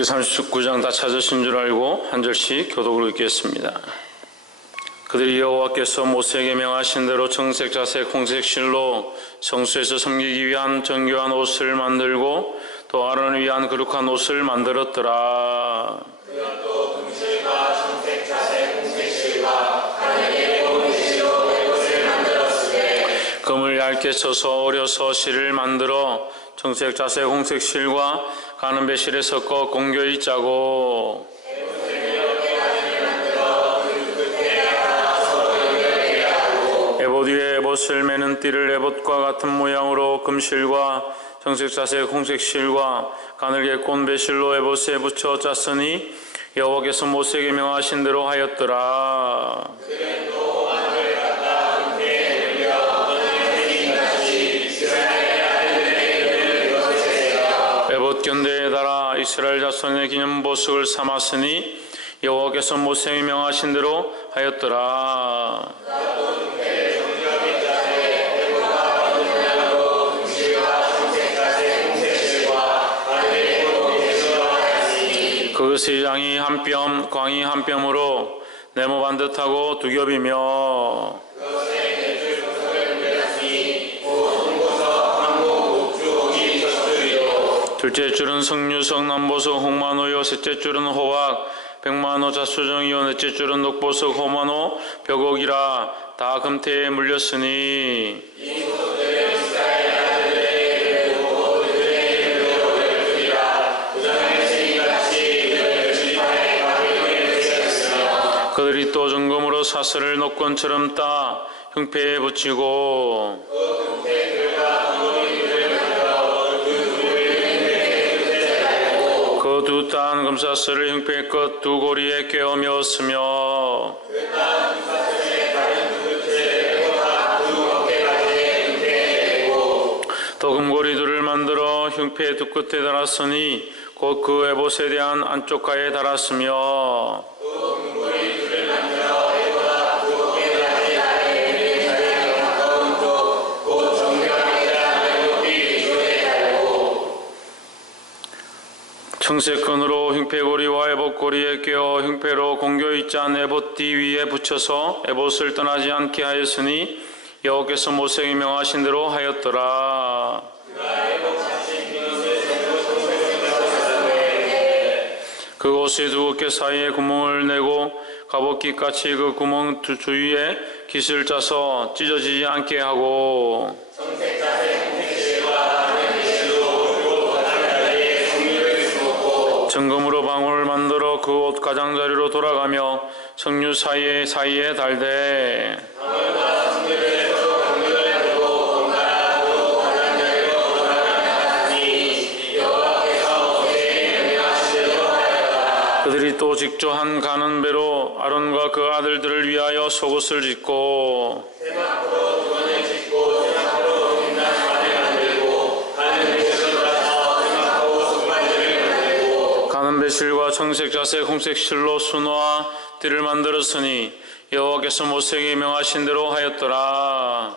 우리 39장 다 찾으신 줄 알고 한 절씩 교독을 읽겠습니다. 그들이 여호와께서 모세에게 명하신 대로 정색, 자색, 홍색 실로 성소에서 섬기기 위한 정교한 옷을 만들고 또 아론을 위한 거룩한 옷을 만들었더라. 그가 또 금실과 정색, 자색, 홍색 실과 가늘게 본 실로 내 옷을 만들었으되 금을 얇게 쳐서 어려서 실을 만들어 정색, 자색, 홍색 실과 가는 배실에 섞어 공교히 짜고 에봇 위에 에봇을 매는 띠를 에봇과 같은 모양으로 금실과 정색, 자색, 홍색 실과 가늘게 꼰 배실로 에봇에 붙여 짰으니 여호와께서 모세에게 명하신 대로 하였더라. 에봇 견대에 달아 이스라엘 자손의 기념 보석을 삼았으니 여호와께서 모세에게 명하신 대로 하였더라. 그 세 장이 한 뼘, 광이 한 뼘으로 네모 반듯하고 두 겹이며 둘째 줄은 석류석, 남보석, 홍마노요, 셋째 줄은 호박, 백마노, 자수정이요, 넷째 줄은 녹보석, 호마노, 벽옥이라 다 금태에 물렸으니 그들이 또 정금으로 사슬을 녹건처럼 따 흉패에 붙이고 그 두 딴 금사슬을 흉패 끝 두 고리에 꿰어 메었으며 또 금고리들을 만들어 흉패 두 끝에 달았으니 곧 그 에봇에 대한 안쪽 가에 달았으며 청색끈으로 흉패고리와 에봇고리에 꿰어 흉패로 공교히 짠 에봇띠 위에 붙여서 에봇을 떠나지 않게 하였으니 여호와께서 모세에게 명하신 대로 하였더라. 그 옷의 두 어깨 사이에 구멍을 내고 갑옷깃같이 그 구멍 주위에 깃을 짜서 찢어지지 않게 하고 정금으로 방울을 만들어 그 옷 가장자리로 돌아가며 석류 사이에 달되 그들이 또 직접 한 가는 배로 아론과 그 아들들을 위하여 속옷을 짓고 가는 배실과 청색, 자색, 홍색 실로 순화 띠를 만들었으니 여호와께서 모세에게 명하신 대로 하였더라.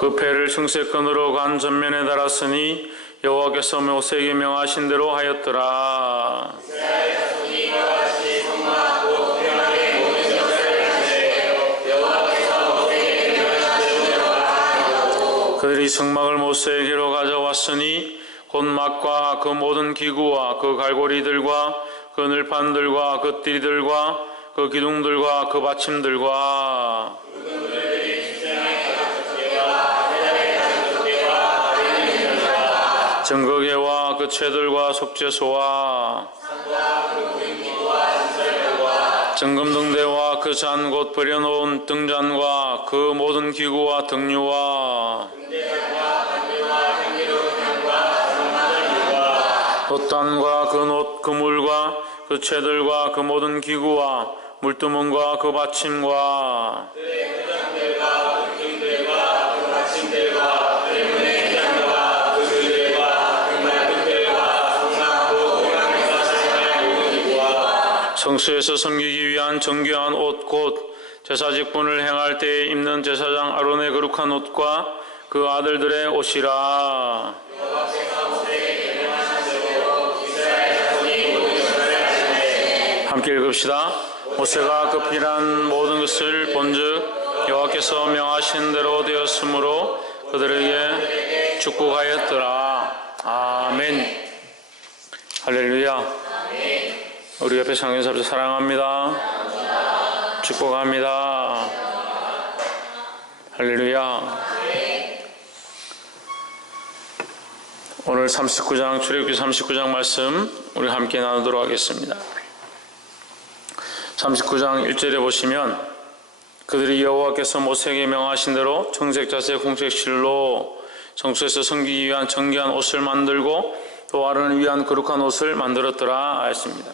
그 패를 청색끈으로 간 전면에 달았으니 여호와께서 모세에게 명하신 대로 하였더라. 그들이 성막을 모세에게로 가져왔으니 곧 막과 그 모든 기구와 그 갈고리들과 그 늘판들과 그 띠들과 그 기둥들과 그 받침들과 증거계와 그 채들과 속죄소와 정금등대와 그 잔 곧 버려놓은 등잔과 그 모든 기구와 등류와 돛단과 그 놋 그물과 그 채들과 그 모든 기구와 물두멍과 그 받침과 성소에서 섬기기 위한 정교한 옷 곧 제사 직분을 행할 때에 입는 제사장 아론의 거룩한 옷과 그 아들들의 옷이라. 함께 읽읍시다. 모세가 급필한 모든 것을 본즉 여호와께서 명하신 대로 되었으므로 그들에게 축복하였더라. 아멘. 할렐루야. 우리 옆에 상인 사람들 사랑합니다. 축복합니다. 할렐루야. 오늘 39장 출애굽기 39장 말씀 우리 함께 나누도록 하겠습니다. 39장 1절에 보시면 그들이 여호와께서 모세에게 명하신 대로 청색자세 공색실로 성소에서 섬기기 위한 정결한 옷을 만들고 또 아론을 위한 거룩한 옷을 만들었더라 하였습니다.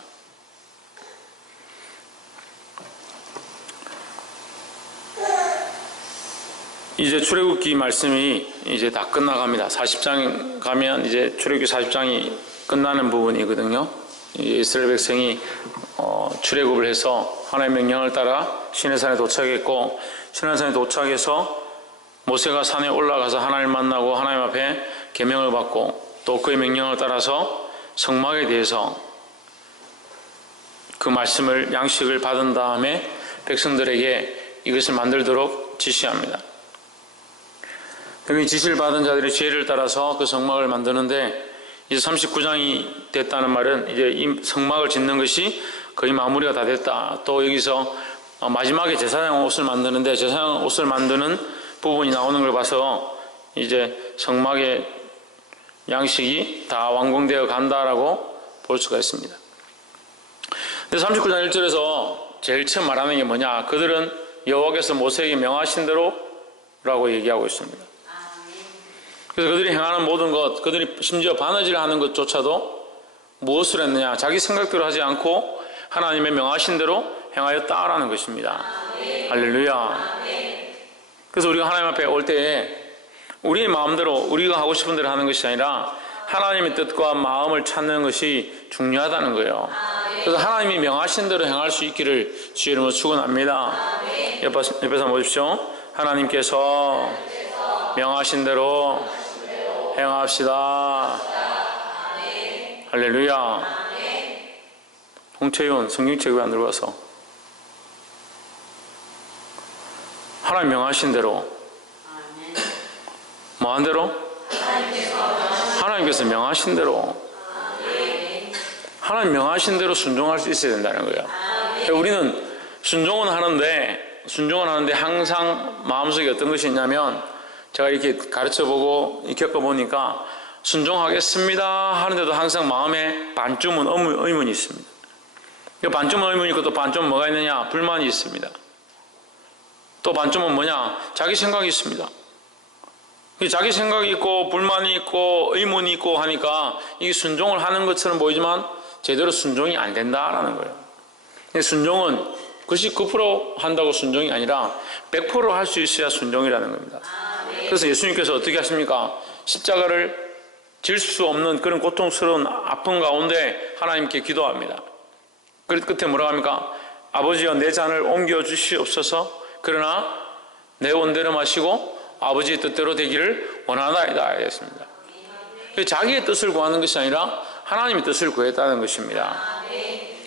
이제 출애굽기 말씀이 이제 다 끝나갑니다. 40장 가면 이제 출애굽기 40장이 끝나는 부분이거든요. 이스라엘 백성이 출애굽을 해서 하나님의 명령을 따라 시내산에 도착했고, 시내산에 도착해서 모세가 산에 올라가서 하나님을 만나고 하나님 앞에 계명을 받고 또 그의 명령을 따라서 성막에 대해서 그 말씀을 양식을 받은 다음에 백성들에게 이것을 만들도록 지시합니다. 여기 지시를 받은 자들이 지혜를 따라서 그 성막을 만드는데, 이제 39장이 됐다는 말은 이제 이 성막을 짓는 것이 거의 마무리가 다 됐다. 또 여기서 마지막에 제사장 옷을 만드는데, 제사장 옷을 만드는 부분이 나오는 걸 봐서 이제 성막의 양식이 다 완공되어 간다라고 볼 수가 있습니다. 근데 39장 1절에서 제일 처음 말하는 게 뭐냐? 그들은 여호와께서 모세에게 명하신 대로 라고 얘기하고 있습니다. 그래서 그들이 행하는 모든 것, 그들이 심지어 바느질 하는 것조차도 무엇을 했느냐? 자기 생각대로 하지 않고 하나님의 명하신 대로 행하였다라는 것입니다. 할렐루야. 그래서 우리가 하나님 앞에 올 때에 우리의 마음대로 우리가 하고 싶은 대로 하는 것이 아니라 하나님의 뜻과 마음을 찾는 것이 중요하다는 거예요. 그래서 하나님이 명하신 대로 행할 수 있기를 주의 이름으로 축원합니다. 옆에서 한번 보십시오. 하나님께서 명하신 대로 행합시다. 할렐루야. 홍채윤 성경책 왜 안 들어가서? 하나님 명하신 대로 뭐한 대로? 하나님께서 명하신 대로, 하나님 명하신 대로 순종할 수 있어야 된다는 거예요. 우리는 순종은 하는데 항상 마음속에 어떤 것이 있냐면, 제가 이렇게 가르쳐보고 겪어보니까 순종하겠습니다 하는데도 항상 마음에 반쯤은 의문이 있습니다. 반쯤은 의문이 있고 또 반쯤은 뭐가 있느냐? 불만이 있습니다. 또 반쯤은 뭐냐? 자기 생각이 있습니다. 자기 생각이 있고 불만이 있고 의문이 있고 하니까 이게 순종을 하는 것처럼 보이지만 제대로 순종이 안 된다라는 거예요. 순종은 99% 한다고 순종이 아니라 100% 할 수 있어야 순종이라는 겁니다. 그래서 예수님께서 어떻게 하십니까? 십자가를 질 수 없는 그런 고통스러운 아픔 가운데 하나님께 기도합니다. 그 끝에 뭐라고 합니까? 아버지여 내 잔을 옮겨 주시옵소서, 그러나 내 원대로 마시고 아버지의 뜻대로 되기를 원하나이다 했습니다. 자기의 뜻을 구하는 것이 아니라 하나님의 뜻을 구했다는 것입니다.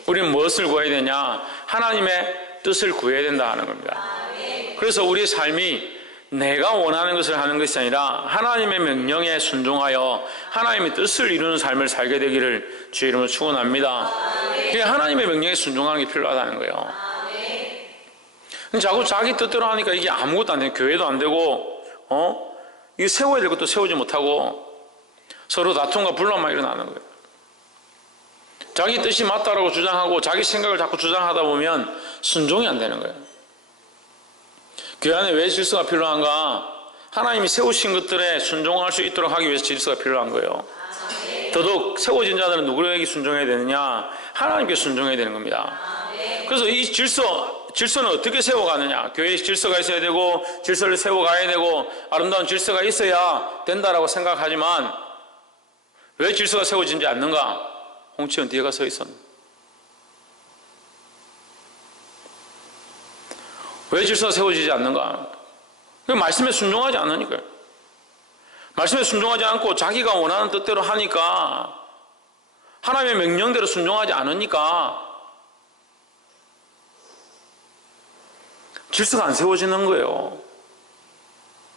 우리는 무엇을 구해야 되냐? 하나님의 뜻을 구해야 된다 하는 겁니다. 그래서 우리의 삶이 내가 원하는 것을 하는 것이 아니라 하나님의 명령에 순종하여 하나님의 뜻을 이루는 삶을 살게 되기를 주의 이름으로 축원합니다. 하나님의 명령에 순종하는 게 필요하다는 거예요. 자꾸 자기 뜻대로 하니까 이게 아무것도 안 돼요. 교회도 안 되고, 이게 세워야 될 것도 세우지 못하고 서로 다툼과 분란만 일어나는 거예요. 자기 뜻이 맞다라고 주장하고 자기 생각을 자꾸 주장하다 보면 순종이 안 되는 거예요. 교회 안에 왜 질서가 필요한가? 하나님이 세우신 것들에 순종할 수 있도록 하기 위해서 질서가 필요한 거예요. 더더욱 세워진 자들은 누구에게 순종해야 되느냐? 하나님께 순종해야 되는 겁니다. 그래서 이 질서는 어떻게 세워가느냐? 교회에 질서가 있어야 되고 질서를 세워가야 되고 아름다운 질서가 있어야 된다라고 생각하지만 왜 질서가 세워지지 않는가? 홍치현 뒤에가 서 있었는데 왜 질서가 세워지지 않는가? 그 말씀에 순종하지 않으니까요. 말씀에 순종하지 않고 자기가 원하는 뜻대로 하니까, 하나님의 명령대로 순종하지 않으니까 질서가 안 세워지는 거예요.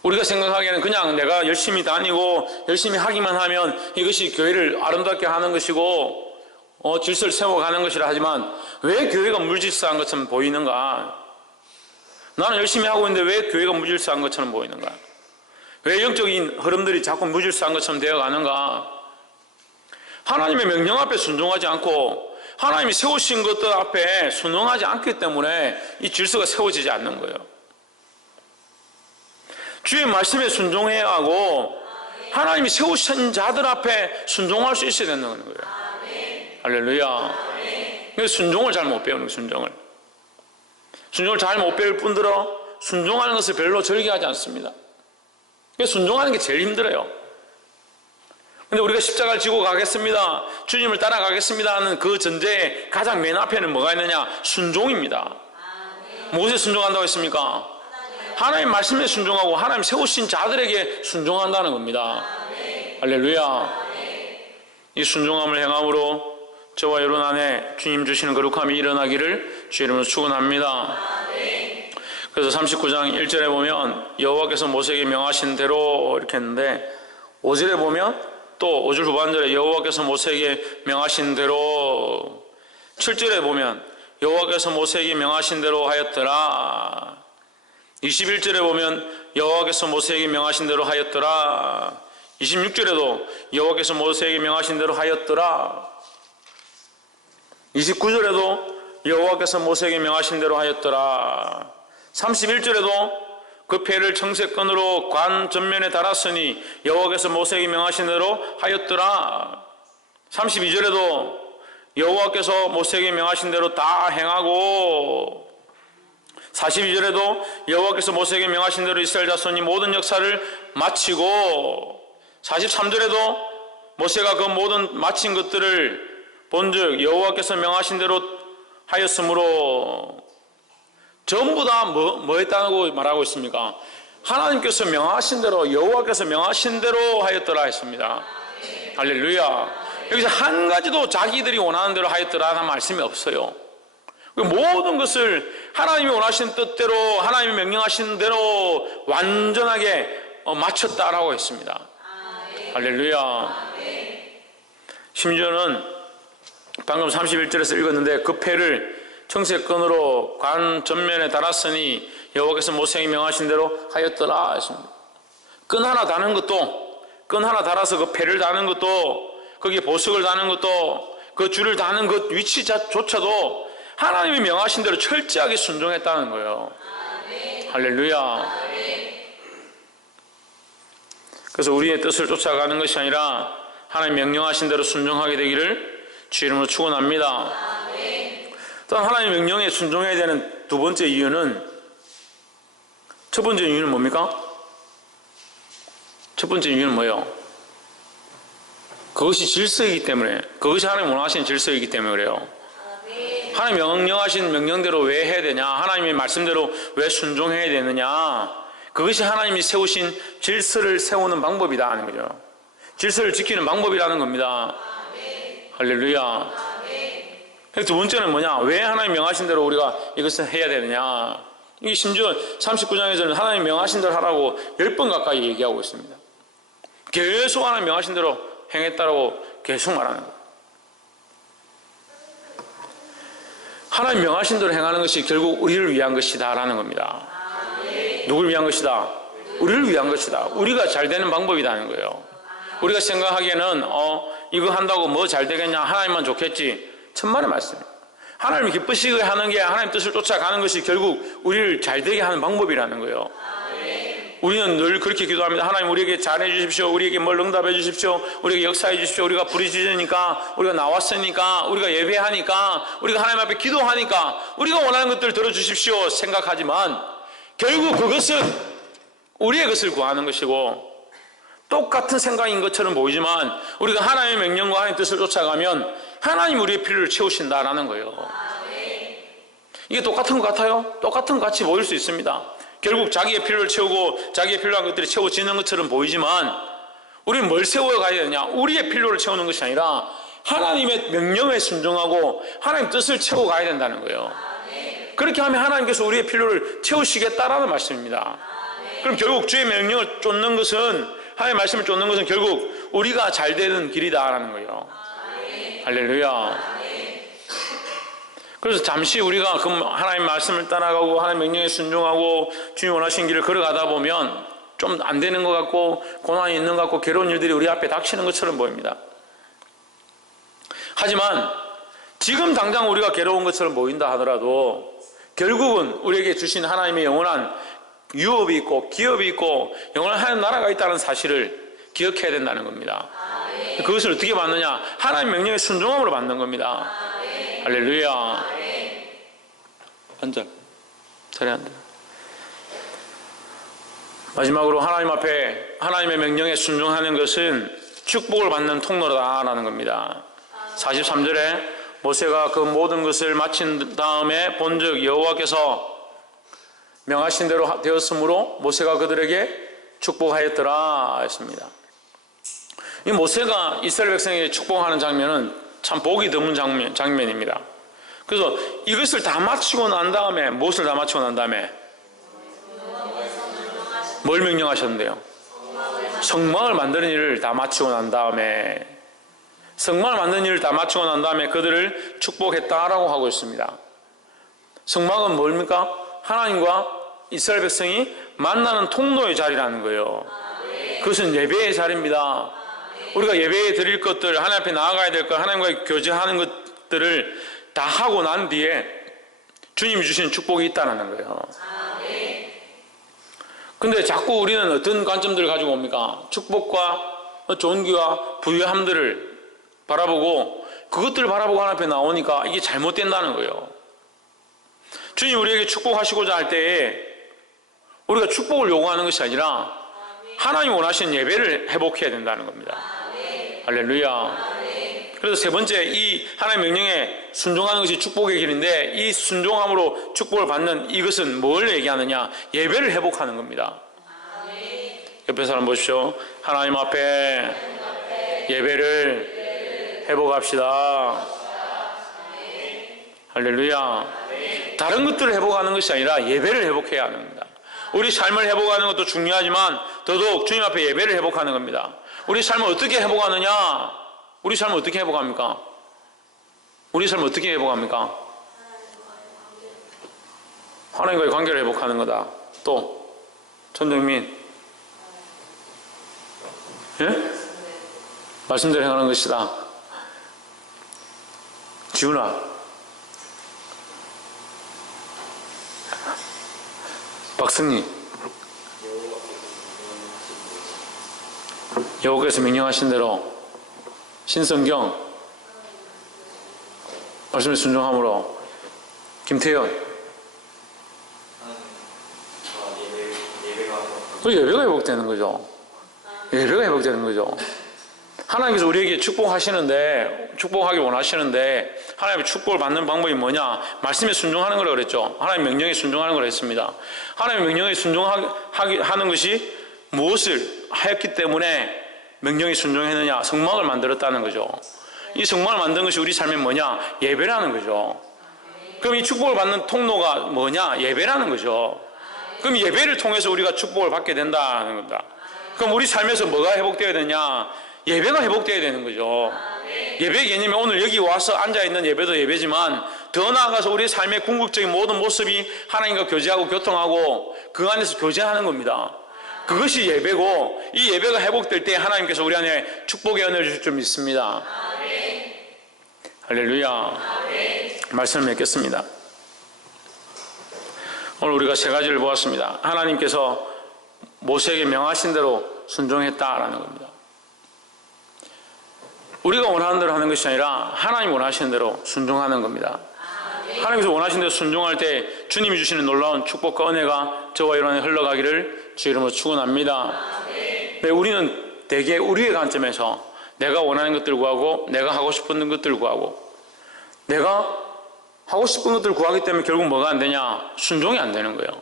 우리가 생각하기에는 그냥 내가 열심히 다니고 열심히 하기만 하면 이것이 교회를 아름답게 하는 것이고 질서를 세워가는 것이라 하지만, 왜 교회가 물질서한 것처럼 보이는가? 나는 열심히 하고 있는데 왜 교회가 무질서한 것처럼 보이는가? 왜 영적인 흐름들이 자꾸 무질서한 것처럼 되어가는가? 하나님의 명령 앞에 순종하지 않고 하나님이 세우신 것들 앞에 순응하지 않기 때문에 이 질서가 세워지지 않는 거예요. 주의 말씀에 순종해야 하고 하나님이 세우신 자들 앞에 순종할 수 있어야 된다는 거예요. 할렐루야. 그래서 순종을 잘 못 배우는 거예요. 순종을 잘 못 배울 뿐더러 순종하는 것을 별로 즐겨하지 않습니다. 순종하는 게 제일 힘들어요. 근데 우리가 십자가를 지고 가겠습니다, 주님을 따라가겠습니다 하는 그 전제에 가장 맨 앞에는 뭐가 있느냐? 순종입니다. 무엇에 순종한다고 했습니까? 하나님 말씀에 순종하고 하나님 세우신 자들에게 순종한다는 겁니다. 할렐루야. 이 순종함을 행함으로 저와 여러분 안에 주님 주시는 거룩함이 일어나기를 주 이름으로 축원합니다. 그래서 39장 1절에 보면 여호와께서 모세에게 명하신 대로 이렇게 했는데, 5절에 보면 또 5절 후반절에 여호와께서 모세에게 명하신 대로, 7절에 보면 여호와께서 모세에게 명하신 대로 하였더라, 21절에 보면 여호와께서 모세에게 명하신 대로 하였더라, 26절에도 여호와께서 모세에게 명하신 대로 하였더라, 29절에도 여호와께서 모세에게 명하신 대로 하였더라, 31절에도 그 패를 청색건으로 관 전면에 달았으니 여호와께서 모세에게 명하신 대로 하였더라, 32절에도 여호와께서 모세에게 명하신 대로 다 행하고, 42절에도 여호와께서 모세에게 명하신 대로 이스라엘 자손이 모든 역사를 마치고, 43절에도 모세가 그 모든 마친 것들을 본즉 여호와께서 명하신 대로 하였으므로, 전부 다 뭐 했다고 말하고 있습니까? 하나님께서 명하신 대로, 여호와께서 명하신 대로 하였더라 했습니다. 할렐루야. 여기서 한 가지도 자기들이 원하는 대로 하였더라는 말씀이 없어요. 모든 것을 하나님이 원하신 뜻대로, 하나님이 명령하신 대로 완전하게 마쳤다라고 했습니다. 할렐루야. 심지어는 방금 31절에서 읽었는데, 그 패를 청색건으로 관 전면에 달았으니 여호와께서 모세에게 명하신 대로 하였더라 했습니다. 끈 하나 다는 것도, 끈 하나 달아서 그 패를 다는 것도, 거기에 보석을 다는 것도, 그 줄을 다는 그 위치조차도 하나님이 명하신 대로 철저하게 순종했다는 거예요. 할렐루야. 그래서 우리의 뜻을 쫓아가는 것이 아니라 하나님 명령하신 대로 순종하게 되기를 주 이름으로 축원합니다. 또한 하나님 명령에 순종해야 되는 두 번째 이유는, 첫 번째 이유는 뭡니까? 첫 번째 이유는 뭐예요? 그것이 질서이기 때문에, 그것이 하나님 원하시는 질서이기 때문에 그래요. 하나님 명령하신 명령대로 왜 해야 되냐? 하나님의 말씀대로 왜 순종해야 되느냐? 그것이 하나님이 세우신 질서를 세우는 방법이다 하는 거죠. 질서를 지키는 방법이라는 겁니다. 할렐루야. 두 번째는 뭐냐? 왜 하나님 명하신 대로 우리가 이것을 해야 되느냐? 이게 심지어 39장에서는 하나님 명하신 대로 하라고 10번 가까이 얘기하고 있습니다. 계속 하나님 명하신 대로 행했다라고 계속 말하는 거예요. 하나님 명하신 대로 행하는 것이 결국 우리를 위한 것이다 라는 겁니다. 누굴 위한 것이다? 우리를 위한 것이다. 우리가 잘 되는 방법이라는 거예요. 우리가 생각하기에는 이거 한다고 뭐 잘 되겠냐? 하나님만 좋겠지. 천만의 말씀입니다. 하나님이 기쁘시게 하는 게, 하나님 뜻을 쫓아가는 것이 결국 우리를 잘 되게 하는 방법이라는 거예요. 우리는 늘 그렇게 기도합니다. 하나님 우리에게 잘해 주십시오. 우리에게 뭘 응답해 주십시오. 우리에게 역사해 주십시오. 우리가 부르짖으니까, 우리가 나왔으니까, 우리가 예배하니까, 우리가 하나님 앞에 기도하니까 우리가 원하는 것들을 들어주십시오 생각하지만, 결국 그것은 우리의 것을 구하는 것이고, 똑같은 생각인 것처럼 보이지만 우리가 하나님의 명령과 하나님의 뜻을 쫓아가면 하나님 우리의 필요를 채우신다라는 거예요. 이게 똑같은 것 같아요? 똑같은 것 같이 보일 수 있습니다. 결국 자기의 필요를 채우고 자기의 필요한 것들이 채워지는 것처럼 보이지만 우리는 뭘 세워가야 되느냐? 우리의 필요를 채우는 것이 아니라 하나님의 명령에 순종하고 하나님 뜻을 채워가야 된다는 거예요. 그렇게 하면 하나님께서 우리의 필요를 채우시겠다라는 말씀입니다. 그럼 결국 주의 명령을 쫓는 것은, 하나님의 말씀을 쫓는 것은 결국 우리가 잘 되는 길이다라는 거예요. 할렐루야. 그래서 잠시 우리가 그 하나님 말씀을 따라가고 하나님 명령에 순종하고 주님 원하신 길을 걸어가다 보면 좀 안 되는 것 같고 고난이 있는 것 같고 괴로운 일들이 우리 앞에 닥치는 것처럼 보입니다. 하지만 지금 당장 우리가 괴로운 것처럼 보인다 하더라도 결국은 우리에게 주신 하나님의 영원한 유업이 있고 기업이 있고 영원한 하나님 나라가 있다는 사실을 기억해야 된다는 겁니다. 그것을 어떻게 받느냐? 하나님 명령에 순종함으로 받는 겁니다. 할렐루야. 앉아. 자리에 앉아. 마지막으로 하나님 앞에 하나님의 명령에 순종하는 것은 축복을 받는 통로다라는 겁니다. 43절에 모세가 그 모든 것을 마친 다음에 본즉 여호와께서 명하신 대로 되었으므로 모세가 그들에게 축복하였더라 했습니다. 이 모세가 이스라엘 백성에게 축복하는 장면은 참 보기 드문 장면입니다. 그래서 이것을 다 마치고 난 다음에, 무엇을 다 마치고 난 다음에 뭘 명령하셨는데요? 성막을 만드는 일을 다 마치고 난 다음에, 성막을 만드는 일을 다 마치고 난 다음에 그들을 축복했다라고 하고 있습니다. 성막은 뭡니까? 하나님과 이스라엘 백성이 만나는 통로의 자리라는 거예요. 그것은 예배의 자리입니다. 우리가 예배에 드릴 것들, 하나님 앞에 나아가야 될 것, 하나님과 교제하는 것들을 다 하고 난 뒤에 주님이 주신 축복이 있다는 거예요. 근데 자꾸 우리는 어떤 관점들을 가지고 옵니까? 축복과 존귀와 부유함들을 바라보고 그것들을 바라보고 하나님 앞에 나오니까 이게 잘못된다는 거예요. 주님 우리에게 축복하시고자 할 때에 우리가 축복을 요구하는 것이 아니라 하나님 원하시는 예배를 회복해야 된다는 겁니다. 할렐루야. 그래서 세 번째, 이 하나님의 명령에 순종하는 것이 축복의 길인데 이 순종함으로 축복을 받는 이것은 뭘 얘기하느냐? 예배를 회복하는 겁니다. 옆에 사람 보십시오. 하나님 앞에 예배를 회복합시다. 할렐루야. 다른 것들을 회복하는 것이 아니라 예배를 회복해야 하는 겁니다. 우리 삶을 회복하는 것도 중요하지만 더더욱 주님 앞에 예배를 회복하는 겁니다. 우리 삶을 어떻게 회복하느냐? 우리 삶을 어떻게 회복합니까? 우리 삶을 어떻게 회복합니까? 하나님과의 관계를 회복하는 거다. 또 전정민, 예? 말씀대로 행하는 것이다. 지훈아, 박승희, 여호와께서 명령하신 대로 신성경, 말씀에 순종함으로. 김태현, 그 예배가 회복되는 거죠. 예배가 회복되는 거죠. 하나님께서 우리에게 축복하시는데, 축복하기 원하시는데 하나님의 축복을 받는 방법이 뭐냐? 말씀에 순종하는 거라고 그랬죠. 하나님의 명령에 순종하는 거라고 했습니다. 하나님의 명령에 순종하는 것이 무엇을 하였기 때문에 명령에 순종했느냐? 성막을 만들었다는 거죠. 이 성막을 만든 것이 우리 삶에 뭐냐? 예배라는 거죠. 그럼 이 축복을 받는 통로가 뭐냐? 예배라는 거죠. 그럼 예배를 통해서 우리가 축복을 받게 된다는 겁니다. 그럼 우리 삶에서 뭐가 회복되어야 되냐? 예배가 회복되어야 되는 거죠. 예배 개념이 오늘 여기 와서 앉아있는 예배도 예배지만 더 나아가서 우리의 삶의 궁극적인 모든 모습이 하나님과 교제하고 교통하고 그 안에서 교제하는 겁니다. 그것이 예배고 이 예배가 회복될 때 하나님께서 우리 안에 축복의 은혜를 주실 줄 믿습니다. 할렐루야. 말씀을 맺겠습니다. 오늘 우리가 세 가지를 보았습니다. 하나님께서 모세에게 명하신 대로 순종했다라는 겁니다. 우리가 원하는 대로 하는 것이 아니라 하나님 원하시는 대로 순종하는 겁니다. 하나님께서 원하시는 대로 순종할 때 주님이 주시는 놀라운 축복과 은혜가 저와 여러분에 흘러가기를 주 이름으로 축원합니다. 네, 우리는 대개 우리의 관점에서 내가 원하는 것들 구하고 내가 하고 싶은 것들 구하고 내가 하고 싶은 것들을 구하기 때문에 결국 뭐가 안 되냐? 순종이 안 되는 거예요.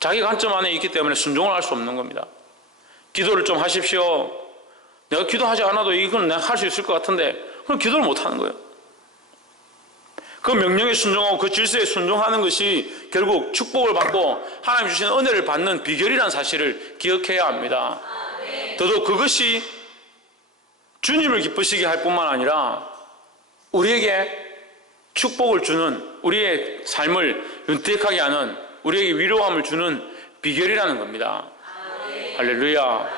자기 관점 안에 있기 때문에 순종을 할 수 없는 겁니다. 기도를 좀 하십시오. 내가 기도하지 않아도 이건 내가 할 수 있을 것 같은데 그럼 기도를 못 하는 거예요. 그 명령에 순종하고 그 질서에 순종하는 것이 결국 축복을 받고 하나님 주신 은혜를 받는 비결이라는 사실을 기억해야 합니다. 더더욱 그것이 주님을 기쁘시게 할 뿐만 아니라 우리에게 축복을 주는, 우리의 삶을 윤택하게 하는, 우리에게 위로함을 주는 비결이라는 겁니다. 할렐루야.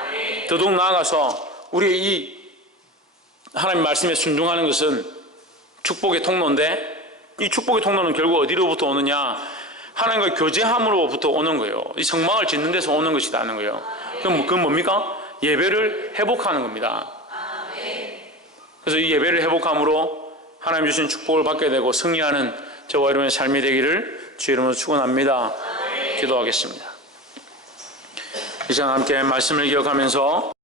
더더욱 나아가서 우리의 이 하나님 말씀에 순종하는 것은 축복의 통로인데, 이 축복의 통로는 결국 어디로부터 오느냐? 하나님과 교제함으로부터 오는 거예요. 이 성막을 짓는 데서 오는 것이라는 거예요. 그건 뭡니까? 예배를 회복하는 겁니다. 그래서 이 예배를 회복함으로 하나님 주신 축복을 받게 되고 승리하는 저와 여러분의 삶이 되기를 주의 이름으로 축원합니다. 기도하겠습니다. 이 시간 함께 말씀을 기억하면서